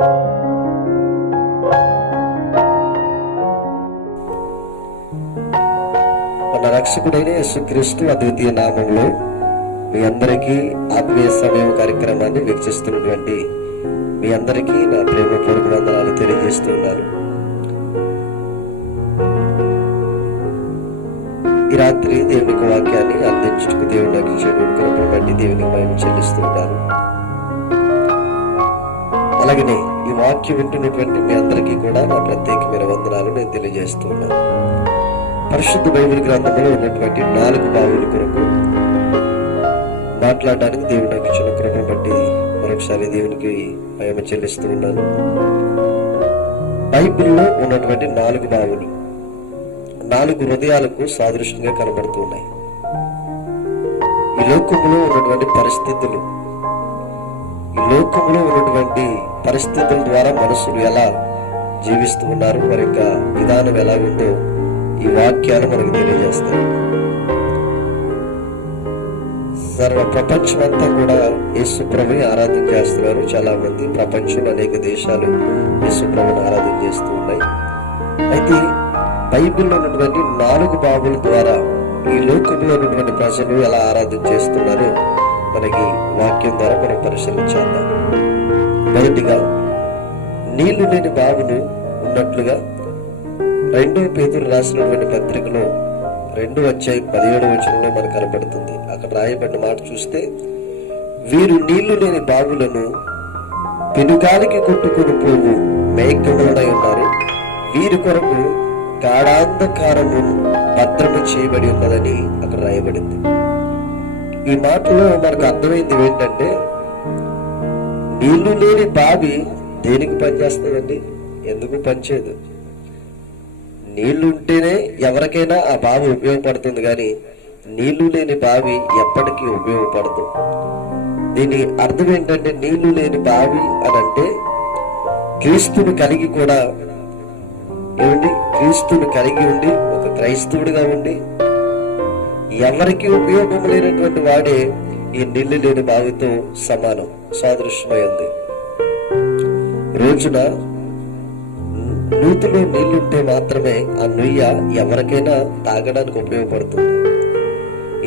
మన రక్షకుడైన యేసుక్రీస్తు అద్వితీయ నామంలో మీ అందరికీ ఆత్మీయ సమయం కార్యక్రమాన్ని వీక్షిస్తున్నటువంటి మీ అందరికీ నా ప్రేమపూర్వక వందనాలు తెలియజేస్తున్నాను. ఈ రాత్రి దేవునికి వాక్యాన్ని అందించుటకు దేవుడు నాకు ఇచ్చిన కృపను బట్టి దేవునికి మహిమ చెల్లిస్తున్నాను. అలాగనే ఈ వాక్యం వింటున్నటువంటి మీ అందరికీ కూడా నా ప్రత్యేకమైన వందనాలు నేను తెలియజేస్తున్నాను. పరిశుద్ధ బైబిల్ గ్రంథంలో ఉన్నటువంటి 4 బావుల కొరకు మాట్లాడడానికి దేవుడు నాకు ఇచ్చిన కృపను బట్టి మరొకసారి దేవునికి మహిమ చెల్లిస్తూ ఉన్నాను. బైబిల్లో ఉన్నటువంటి 4 బావులు 4 హృదయాలకు సాదృశ్యంగా కనబడుతున్నాయి. ఈ లోకంలో ఉన్నటువంటి పరిస్థితులు, ఈ లోకంలో ఉన్నటువంటి పరిస్థితుల ద్వారా మనుషులు ఎలా జీవిస్తూ ఉన్నారు, వారి యొక్క విధానం ఎలా ఉందో ఈ వాక్యాలు మనకు తెలియజేస్తాయి. సర్వ ప్రపంచం అంతా కూడా యేసు ప్రభుని ఆరాధన చేస్తున్నారు. చాలా మంది ప్రపంచంలో అనేక దేశాలు యేసు ప్రభుని ఆరాధన చేస్తూ ఉన్నాయి. అయితే బైబిల్లో ఉన్నటువంటి 4 బావుల ద్వారా ఈ లోకంలో ఉన్నటువంటి ప్రజలు ఎలా ఆరాధన చేస్తున్నారో మనకి వాక్యం ద్వారా మనం పరిశీలించాలి. మొదటిగా నీళ్లు లేని బావులు ఉన్నట్లుగా 2 పేతురు రాసినటువంటి పత్రికలో 2:17 మనకు కనబడుతుంది. అక్కడ రాయబడిన మాట చూస్తే, వీరు నీళ్లు లేని బావులను పెనుగాలికి కొట్టుకుని పోవు మేఘములై ఉన్నారు, వీరి కొరకు గాఢాంధకారము భద్రము చేయబడి ఉన్నదని అక్కడ రాయబడింది. ఈ మాటలో మనకు అర్థమైంది ఏంటంటే, నీళ్లు లేని బావి దేనికి పనిచేస్తుందండి? ఎందుకు పనిచేయదు. నీళ్లు ఉంటేనే ఎవరికైనా ఆ బావి ఉపయోగపడుతుంది, కానీ నీళ్లు లేని బావి ఎప్పటికీ ఉపయోగపడదు. దీని అర్థం ఏంటంటే, నీళ్లు లేని బావి అని అంటే క్రీస్తుని కలిగి కూడా క్రీస్తుని కలిగి ఉండి ఒక క్రైస్తవుడిగా ఉండి ఎవరికి ఉపయోగం లేనటువంటి వాడే ఈ నీళ్లు లేని బావితో సమానం, సాదృశ్యమై ఉంది. రోజున నూతిలో నీళ్లుంటే మాత్రమే ఆ నుయ్య ఎవరికైనా తాగడానికి ఉపయోగపడుతుంది.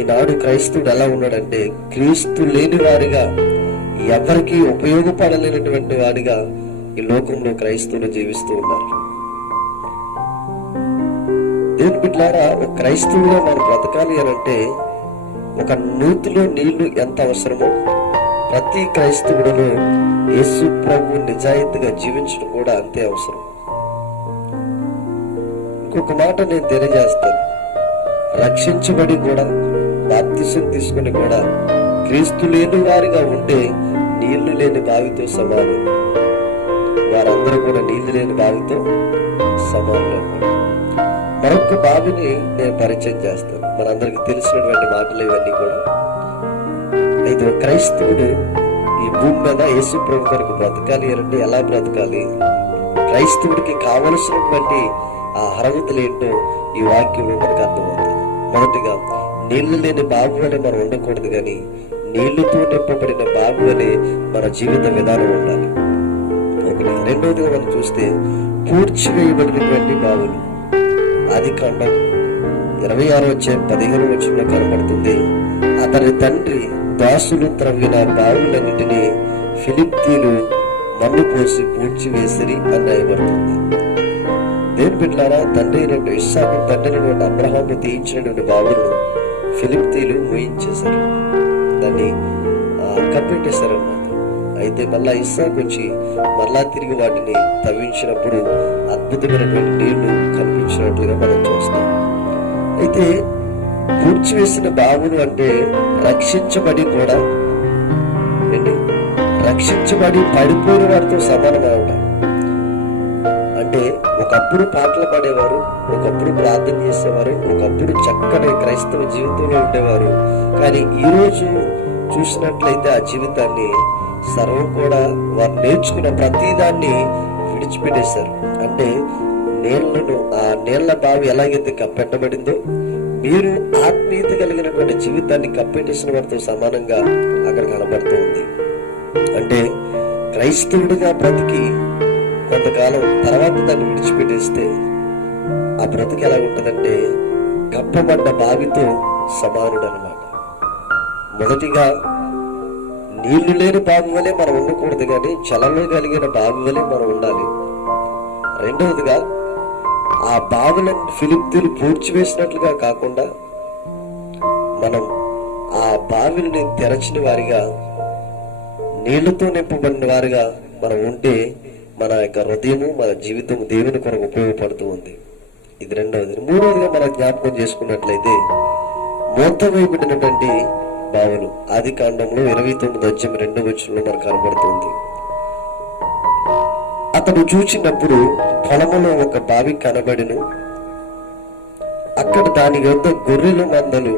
ఈనాడు క్రైస్తవుడు ఎలా ఉన్నాడంటే, క్రీస్తు లేని వారిగా, ఎవరికి ఉపయోగపడలేనటువంటి వాడిగా ఈ లోకంలో క్రైస్తవులు జీవిస్తూ ఉన్నారు. దేవుని బిడ్డలారా, ఒక క్రైస్తవుగా మనం బ్రతకాలి అని అంటే ఒక నూతిలో నీళ్లు ఎంత అవసరమో ప్రతి క్రైస్తవుడిలో యేసు ప్రభు నిజాయితీగా జీవించడం కూడా అంతే అవసరం. ఇంకొక మాట నేను తెలియజేస్తాను, రక్షించబడి కూడా బాప్తిసం తీసుకుని కూడా క్రీస్తు లేని వారిగా ఉంటే నీళ్లు లేని బావితో సమానం. వారందరూ కూడా నీళ్లు లేని బావితో సమానం. మరొక బావిని నేను పరిచయం చేస్తాను. మనందరికి తెలిసినటువంటి మాటలు ఇవన్నీ కూడా. అయితే క్రైస్తవుడు ఈ భూమి మీద యేసు ప్రభు కొరకు బ్రతకాలి అంటే ఎలా బ్రతకాలి, క్రైస్తవుడికి కావలసినటువంటి ఆ అర్హతలు ఏంటో ఈ వాక్యంలో మనకు అర్థమవుతుంది. మొదటిగా నీళ్లు లేని బావి వలె మనం ఉండకూడదు, కానీ నీళ్లతో నింపబడిన బావి వలె మన జీవిత విధానం ఉండాలి. ఒకటి. రెండవదిగా మనం చూస్తే పూడ్చివేయబడినటువంటి బావులు. ఆదికాండం 26:15 కనబడుతుంది, అతని తండ్రి దాసులు త్రవ్విన బావులన్నిటినీ ఫిలిప్తీయులు మన్ను పోసి పూడ్చివేసిరి అని రాయబడుతుంది. దేవుని బిడ్డలారా, తండ్రి అయినటువంటి ఇస్సాకు, తండ్రి అయినటువంటి అబ్రహాము తీయించినటువంటి బావులను ఫిలిప్తీయులు మూయించేశారు, దాన్ని కప్పెట్టేశారన్నమాట. అయితే మళ్ళా ఇస్సాకు వచ్చి మరలా తిరిగి వాటిని తవ్వించినప్పుడు అద్భుతమైనటువంటి నీళ్లు కనిపించినట్లుగా మనం చూస్తాం. అయితే పూడ్చివేసిన బావులు అంటే రక్షించబడి కూడా రక్షించబడి పడిపోయిన వారితో సమానం అవడం. అంటే ఒకప్పుడు పాటలు పాడేవారు, ఒకప్పుడు ప్రార్థన చేసేవారు, ఒకప్పుడు చక్కని క్రైస్తవ జీవితంలో ఉండేవారు. కానీ ఈ రోజు చూసినట్లయితే ఆ జీవితాన్ని సర్వం కూడా వారు నేర్చుకున్న ప్రతిదాన్ని విడిచిపెట్టేశారు. అంటే ఆ నీళ్ల బావి ఎలాగైతే కప్పెట్టబడిందో, మీరు ఆత్మీయత కలిగినటువంటి జీవితాన్ని కప్పెట్టేసిన వారితో సమానంగా అక్కడ కనబడుతూ ఉంది. అంటే క్రైస్తవుడిగా బ్రతికి కొంతకాలం తర్వాత దాన్ని విడిచిపెట్టేస్తే ఆ బ్రతికి ఎలా ఉంటుందంటే కప్పబడ్డ బావితో సమానుడు అనమాట. మొదటిగా నీళ్లు లేని బావి వలె మనం ఉండకూడదు, కానీ జలంలో కలిగిన బావి వలె మనం ఉండాలి. రెండవదిగా ఆ బావిలను ఫిలిప్తీలు పూడ్చివేసినట్లుగా కాకుండా మనం ఆ బావిని తెరచిన వారిగా, నీళ్లతో నింపబడిన వారిగా మనం ఉంటే మన యొక్క హృదయము, మన జీవితం దేవుని కొరకు ఉపయోగపడుతూ ఉంది. ఇది రెండవది. మూడవదిగా మనం జ్ఞాపకం చేసుకున్నట్లయితే మూత వేయబడినటువంటి బావులు ఆదికాండంలో 29:2 మనకు కనబడుతుంది. అతడు చూచినప్పుడు పొలములో ఒక బావి కనబడిను. అక్కడ దాని యొద్ద గొర్రెల మందలు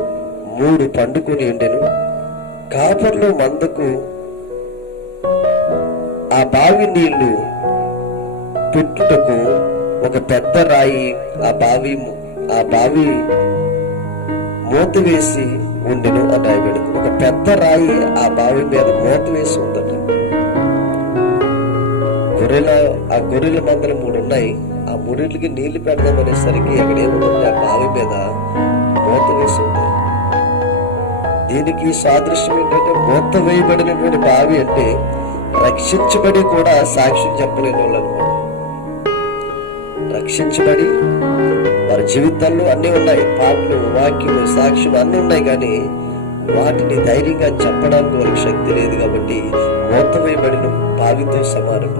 3 పండుకొని ఉండెను. కాపర్లు మందకు ఆ బావి నీళ్లు పెట్టుటకు ఒక పెద్ద రాయి ఆ బావి మూత వేసి ఉండెను అని రాయబడింది. ఒక పెద్ద రాయి ఆ బావి మీద మూత వేసి ఉందట. ఆ గొర్రెల మందలు 3 ఉన్నాయి. ఆ 3కి నీళ్లు పెడదాం అనేసరికి అక్కడ ఏముందంటే ఆ బావి మీద మూత వేసి ఉంది. దీనికి సాదృశ్యం ఏంటంటే మూత వేయబడినటువంటి బావి అంటే రక్షించబడి కూడా సాక్ష్యం చెప్పలేని వాళ్ళు అనమాట. రక్షించబడి వారి జీవితాల్లో అన్ని ఉన్నాయి, పాటలు, వాక్యము, సాక్ష్యం అన్ని ఉన్నాయి, కానీ వాటిని ధైర్యంగా చెప్పడానికి వాళ్ళకి శక్తి లేదు. కాబట్టి మూత వేయబడిన బావితో సమానం.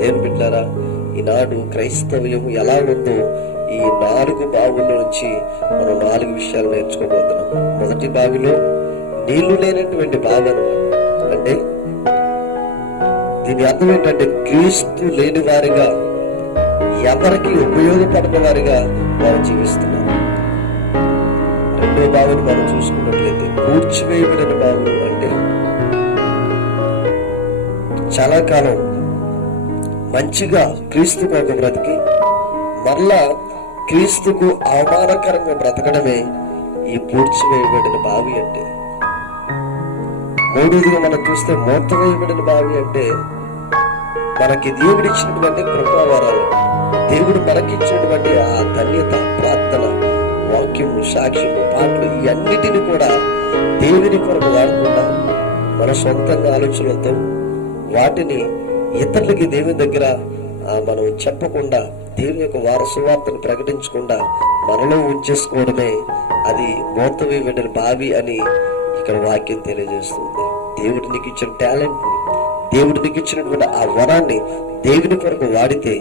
దేని బిడ్డారా, ఈనాడు క్రైస్తవ్యం ఎలా ఉందో ఈ 4 బావుల నుంచి మనం 4 విషయాలు నేర్చుకోబోతున్నాం. మొదటి బావిలో నీళ్లు లేనటువంటి బావి అన్నమాట. అంటే దీని అర్థం ఏంటంటే క్రీస్తు లేని వారిగా, ఎవరికి ఉపయోగపడిన వారిగా వారు జీవిస్తున్నారు. రెండో బావిని మనం చూసుకున్నట్లయితే పూడ్చివేయబడిన బావులు అంటే చాలా కాలం మంచిగా క్రీస్తుకు ఒక బ్రతికి మరలా క్రీస్తుకు అవమానకరంగా బ్రతకడమే ఈ పూడ్చివేయబడిన బావి అంటే. మూడోదిగా మనం చూస్తే మూత వేయబడిన బావి అంటే మనకి దేవుడిచ్చినటువంటి కృపావరాలు, దేవుడు మనకిచ్చినటువంటి ఆ ధన్యత, ప్రార్థన, వాక్యము, సాక్ష్యము, పాటలు, ఇవన్నిటిని కూడా దేవుని కొరకు వాడకుండా మన సొంతంగా ఆలోచనలతో వాటిని ఇతరులకి దేవుని దగ్గర మనం చెప్పకుండా, దేవుని యొక్క వారసువార్తను ప్రకటించకుండా మనలో ఉంచేసుకోవడమే అది మూత వేయబడిన బావి అని ఇక్కడ వాక్యం తెలియజేస్తుంది. దేవుడు నీకు ఇచ్చిన టాలెంట్ ని, దేవుడు నీకు ఇచ్చినటువంటి ఆ వరాన్ని దేవుని కొరకు వాడితే,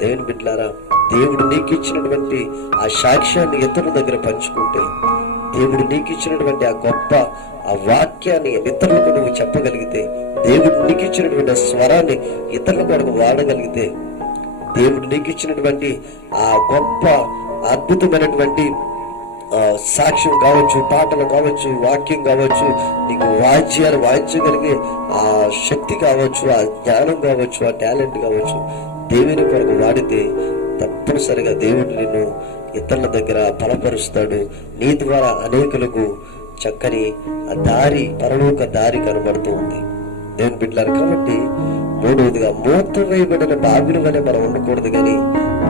దేవుని బిడ్డలారా, దేవుడు నీకు ఇచ్చినటువంటి ఆ సాక్ష్యాన్ని ఇతరుల దగ్గర పంచుకుంటే, దేవుడు నీకు ఇచ్చినటువంటి ఆ గొప్ప ఆ వాక్యాన్ని ఇతరులకు నువ్వు చెప్పగలిగితే, దేవుడు నీకు ఇచ్చినటువంటి స్వరాన్ని ఇతరుల కొరకు వాడగలిగితే, దేవుడు నీకు ఇచ్చినటువంటి ఆ గొప్ప అద్భుతమైనటువంటి సాక్ష్యం కావచ్చు, పాటలు కావచ్చు, వాక్యం కావచ్చు, నీకు వాద్యాలు వాయించగలిగే ఆ శక్తి కావచ్చు, ఆ జ్ఞానం కావచ్చు, ఆ టాలెంట్ కావచ్చు, దేవుని కొరకు వాడితే తప్పనిసరిగా దేవుడు నిన్ను ఇతరుల దగ్గర బలపరుస్తాడు. నీ ద్వారా అనేకులకు చక్కని ఆ దారి, పరలోక దారి కనబడుతూ ఉంది. దేవుని బిడ్డలారు, కాబట్టి మూడవదిగా మూత వేయబడిన బావిల వలె మనం ఉండకూడదు, కానీ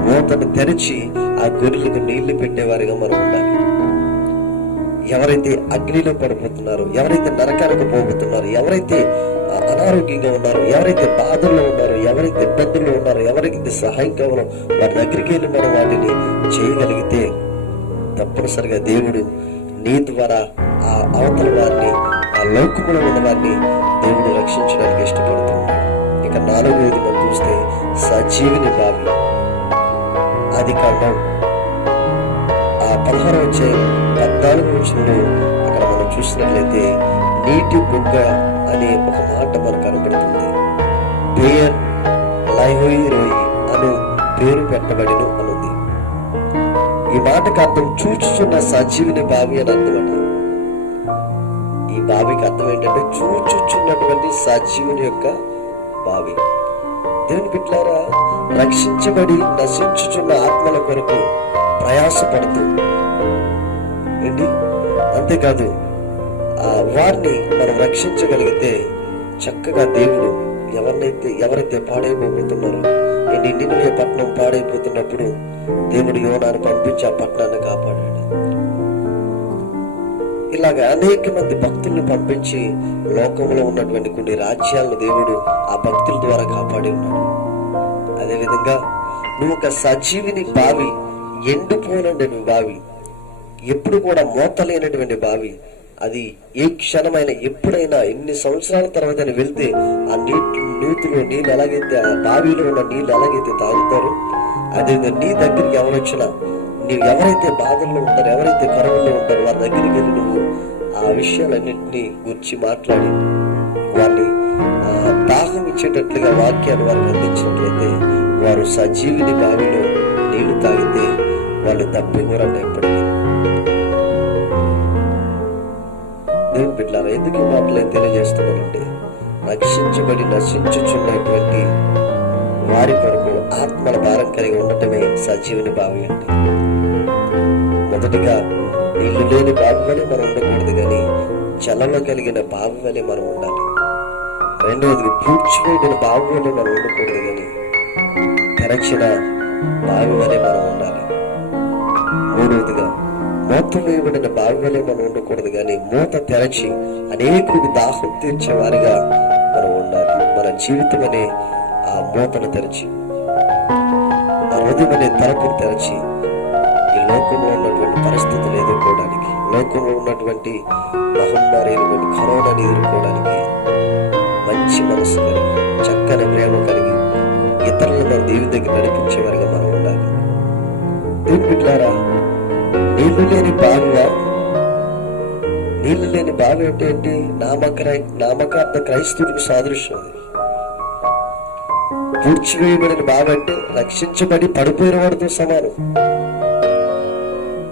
మూతను తెరిచి ఆ గొర్రెలకు నీళ్లు పెట్టేవారిగా మనం ఉండాలి. ఎవరైతే అగ్నిలో పడిపోతున్నారో, ఎవరైతే నరకానికి పోబోతున్నారో, ఎవరైతే అనారోగ్యంగా ఉన్నారో, ఎవరైతే బాధల్లో ఉన్నారో, ఎవరైతే ఇబ్బందుల్లో ఉన్నారో, ఎవరైతే సహాయం కావాలో వారి దగ్గరికి వెళ్ళి మనం వాటిని చేయగలిగితే తప్పనిసరిగా దేవుడు నీ ద్వారా ఆ అవతల వారిని, ఆ లోకములో ఉన్న వారిని దేవుడు రక్షించడానికి ఇష్టపడుతూ ఉన్నాడు. ఇక 4వది మనం చూస్తే సజీవుని బావి. ఆదికాండం 16:14 అక్కడ మనం చూసినట్లయితే నీటి బుగ్గ అనే ఒక మాట మనకు కనబడుతుంది. బేయర్ లైహోయి రోయి అను పేరు పెట్టబడిను అనుంది. ఈ మాటకు అర్థం చూచుచున్న సజీవుని బావి అని అర్థమట. ఈ బావికి అర్థం ఏంటంటే చూచుచున్నటువంటి సజీవుని యొక్క బావి. దేవుని బిడ్డలారా, రక్షించబడి నశించుచున్న ఆత్మల కొరకు ప్రయాసపడుతూ అంతేకాదు వారిని మనం రక్షించగలిగితే చక్కగా దేవుడు ఎవరైతే పాడైపోతున్నారో, నినివే పట్టణం పాడైపోతున్నప్పుడు దేవుడు యోనాను పంపించి ఆ పట్టణాన్ని కాపాడాడు. ఇలాగ అనేక మంది భక్తుల్ని పంపించి లోకంలో ఉన్నటువంటి కొన్ని రాజ్యాలను దేవుడు ఆ భక్తుల ద్వారా కాపాడి ఉన్నాడు. అదేవిధంగా నువ్వు ఒక సజీవిని బావి, ఎండిపోయినటువంటి బావి, ఎప్పుడు కూడా మోతలేనటువంటి బావి, అది ఏ క్షణమైన ఎప్పుడైనా ఎన్ని సంవత్సరాల తర్వాత వెళ్తే ఆ నూతిలో నీళ్ళు ఎలాగైతే, ఆ బావిలో ఉన్న నీళ్ళు ఎలాగైతే తాగుతారో, అదేవిధంగా నీ దగ్గరికి ఎవరొచ్చినా, నీవు ఎవరైతే బాధల్లో ఉంటారో, ఎవరైతే కరువుల్లో ఉంటారో వారి దగ్గరికి వెళ్ళి నువ్వు ఆ విషయాలన్నింటినీ గురించి మాట్లాడి వారిని దాహం ఇచ్చేటట్లుగా వాక్యాన్ని వారికి అందించినట్లయితే వారు సజీవిని బావిలో నీళ్లు తాగితే వాళ్ళు తప్పిపోరని ఎప్పటికీ. దేవుని బిడ్డలారా, ఎందుకు ఈ మాటలు తెలియజేస్తున్నానంటే, రక్షించబడి నశించుచున్నటువంటి వారి కొరకు ఆత్మల భారం కలిగి ఉండటమే సజీవుని బావి అంటే. మొదటిగా నీళ్లు లేని బావి వలె మనం ఉండకూడదు, కానీ జలంలో కలిగిన బావి వలె మనం ఉండాలి. రెండవది, పూడ్చివేయబడిన బావి వలె మనం ఉండకూడదు, కానీ తెరచిన బావి వలె మనం ఉండాలి. మూడవదిగా, మూత వేయబడిన బావి వలె మనం ఉండకూడదు, కానీ మూత తెరచి అనేకులకు దాహం తీర్చే వారిగా మనం ఉండాలి. మన జీవితం అనే ఆ మూతను తెరచి, ఆ హృదయం అనే తలుపును తెరచి ఈ లోకంలో ఉన్నటువంటి పరిస్థితులు ఎదుర్కోవడానికి, లోకంలో ఉన్నటువంటి మహమ్మారైనటువంటి కరోనాని ఎదుర్కోవడానికి మంచి మనసు కలిగి, చక్కని ప్రేమ కలిగి ఇతరులను మన దేవుని దగ్గర నడిపించేవారిగా మనం ఉండాలి. దేవుని బిడ్డలారా, నీళ్లు లేని బావిగా, నీళ్లు లేని బావి అంటే ఏంటి? నామకార్థ క్రైస్తవుడికి సాదృశ్యం. అది పూడ్చివేయబడిన బావి అంటే రక్షించబడి పడిపోయిన వాడితో సమానం.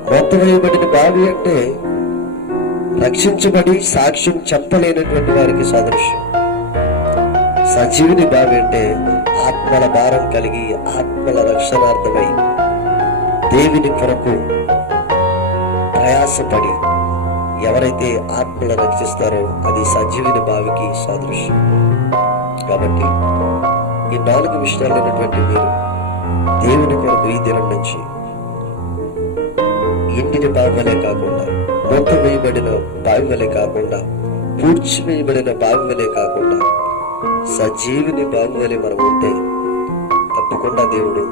మూతవేయబడిన బావి అంటే రక్షించబడి సాక్ష్యం చెప్పలేనటువంటి వారికి సాదృశ్యం. సజీవుని బావి అంటే ఆత్మల భారం కలిగి, ఆత్మల రక్షణార్థమై దేవుని కొరకు ప్రయాసపడి ఎవరైతే ఆత్మలు రక్షిస్తారో అది సజీవుని బావికి సాదృశ్యం. కాబట్టి ఈ 4 విషయాలైనటువంటి మీరు దేవుని కొరకు ఈ దినం నుంచి ఎండిన బావి వలె కాకుండా, మూత వేయబడిన బావి వలె కాకుండా, పూడ్చివేయబడిన బావి వలె కాకుండా సజీవుని బావి వలె మనం ఉంటే తప్పకుండా దేవుడు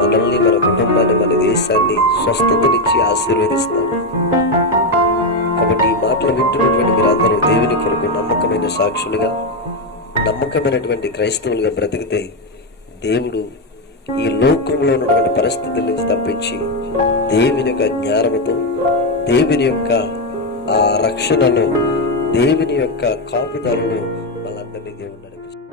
మనల్ని, మన కుటుంబాన్ని, మన దేశాన్ని స్వస్థతనిచ్చి ఆశీర్వదిస్తాడు. కాబట్టి ఈ మాటలు వింటున్నటువంటి మీరందరూ దేవుని కొరకు నమ్మకమైన సాక్షులుగా, నమ్మకమైనటువంటి క్రైస్తవులుగా బ్రతికితే దేవుడు ఈ లోకంలో ఉన్నటువంటి పరిస్థితుల నుంచి తప్పించి దేవుని యొక్క జ్ఞానముతో, దేవుని యొక్క ఆ రక్షణలో, దేవుని యొక్క కాపుదలలో వాళ్ళందరినీ దేవుడు నడిపిస్తారు.